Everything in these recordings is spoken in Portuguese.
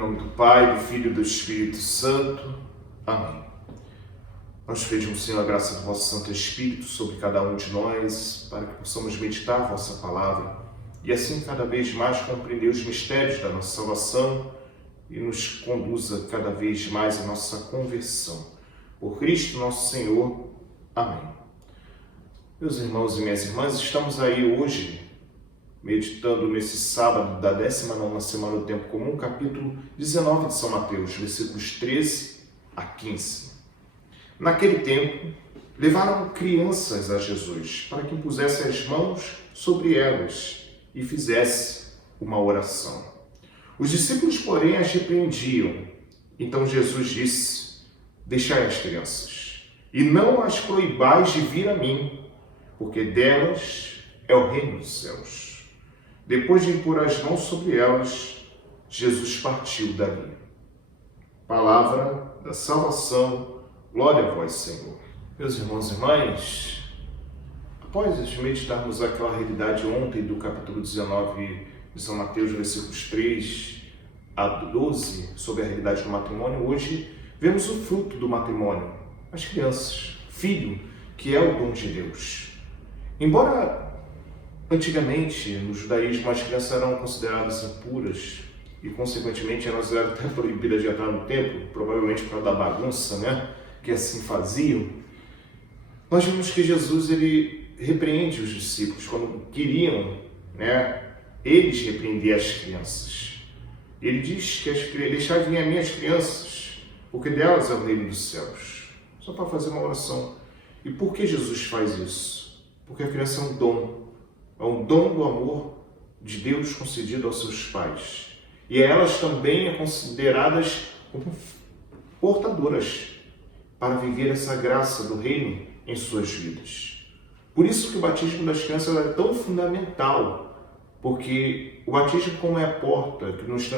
nome do Pai, do Filho e do Espírito Santo. Amém. Nós pedimos, Senhor, a graça do vosso Santo Espírito sobre cada um de nós, para que possamos meditar a vossa palavra e assim cada vez mais compreender os mistérios da nossa salvação e nos conduza cada vez mais à nossa conversão. Por Cristo nosso Senhor. Amém. Meus irmãos e minhas irmãs, estamos aí hoje meditando nesse sábado da 19ª semana do Tempo Comum, capítulo 19 de São Mateus, versículos 13 a 15. Naquele tempo, levaram crianças a Jesus, para que impusesse as mãos sobre elas e fizesse uma oração. Os discípulos, porém, as repreendiam. Então Jesus disse: deixai as crianças, e não as proibais de vir a mim, porque delas é o reino dos céus. Depois de impor as mãos sobre elas, Jesus partiu dali. Palavra da salvação, glória a vós, Senhor. Meus irmãos e irmãs, após meditarmos aquela realidade ontem do capítulo 19 de São Mateus, versículos 3 a 12, sobre a realidade do matrimônio, hoje vemos o fruto do matrimônio, as crianças, filho, que é o dom de Deus. Embora antigamente, no judaísmo, as crianças eram consideradas impuras e, consequentemente, elas eram até proibidas de entrar no templo, provavelmente por causa da bagunça, que assim faziam. Nós vimos que Jesus ele repreende os discípulos quando queriam, eles repreender as crianças. Ele diz que deixai vir a mim as crianças, porque delas é o reino dos céus. Só para fazer uma oração. E por que Jesus faz isso? Porque a criança é um dom. É um dom do amor de Deus concedido aos seus pais. E elas também são consideradas como portadoras para viver essa graça do reino em suas vidas. Por isso que o batismo das crianças é tão fundamental, porque o batismo, como é a porta que nos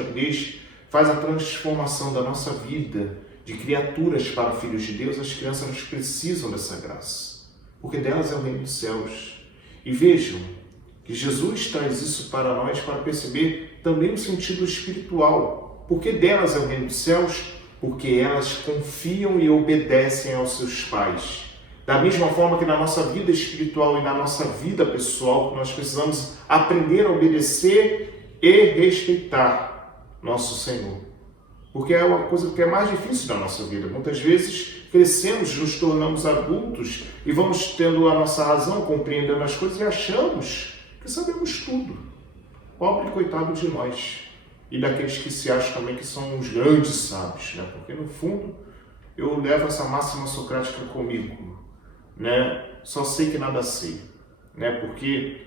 faz a transformação da nossa vida de criaturas para filhos de Deus, as crianças precisam dessa graça, porque delas é o reino dos céus. E vejam que Jesus traz isso para nós para perceber também o sentido espiritual. Porque delas é o reino dos céus? Porque elas confiam e obedecem aos seus pais. Da mesma forma que na nossa vida espiritual e na nossa vida pessoal, nós precisamos aprender a obedecer e respeitar nosso Senhor. Porque é uma coisa que é mais difícil da nossa vida. Muitas vezes crescemos, nos tornamos adultos e vamos tendo a nossa razão, compreendendo as coisas e achamos que sabemos tudo. Pobre coitado de nós. E daqueles que se acham também que são os grandes sábios, Porque no fundo eu levo essa máxima socrática comigo, Só sei que nada sei, Porque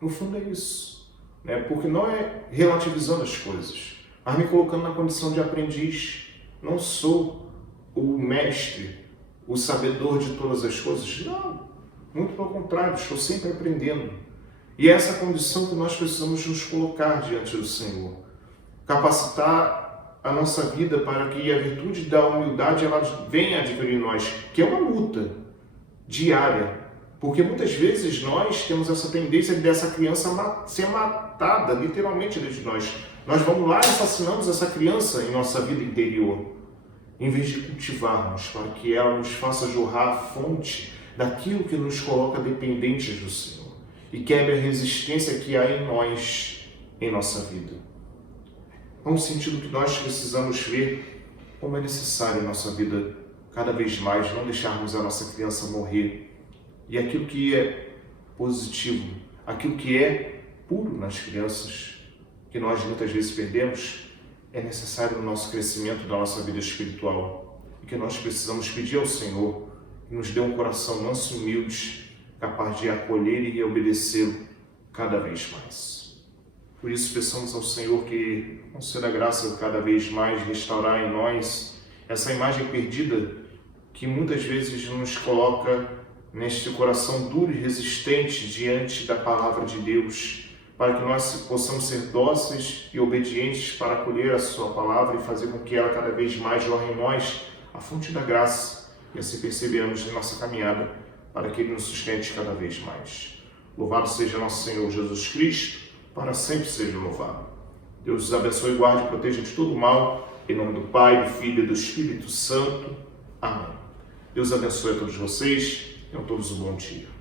no fundo é isso, Porque não é relativizando as coisas, mas me colocando na condição de aprendiz. Não sou o mestre, o sabedor de todas as coisas. Não, muito pelo contrário, estou sempre aprendendo. E é essa condição que nós precisamos nos colocar diante do Senhor. Capacitar a nossa vida para que a virtude da humildade ela venha adquirir em nós, que é uma luta diária. Porque muitas vezes nós temos essa tendência dessa criança ser matada, literalmente, dentro de nós. Nós vamos lá e assassinamos essa criança em nossa vida interior, em vez de cultivarmos para que ela nos faça jorrar a fonte daquilo que nos coloca dependentes do Senhor e quebre a resistência que há em nós, em nossa vida. É um sentido que nós precisamos ver como é necessário em nossa vida, cada vez mais, não deixarmos a nossa criança morrer. E aquilo que é positivo, aquilo que é puro nas crianças, que nós muitas vezes perdemos, é necessário no nosso crescimento da nossa vida espiritual. E que nós precisamos pedir ao Senhor que nos dê um coração manso e humilde, capaz de acolher e obedecê-lo cada vez mais. Por isso, peçamos ao Senhor que conceda a graça de cada vez mais restaurar em nós essa imagem perdida que muitas vezes nos coloca neste coração duro e resistente diante da palavra de Deus, para que nós possamos ser dóceis e obedientes para acolher a sua palavra e fazer com que ela cada vez mais jorre em nós a fonte da graça e assim perseveramos na nossa caminhada para que Ele nos sustente cada vez mais. Louvado seja nosso Senhor Jesus Cristo, para sempre seja louvado. Deus os abençoe e guarde e proteja de todo mal. Em nome do Pai, do Filho e do Espírito Santo. Amém. Deus abençoe a todos vocês. Tenham todos um bom dia.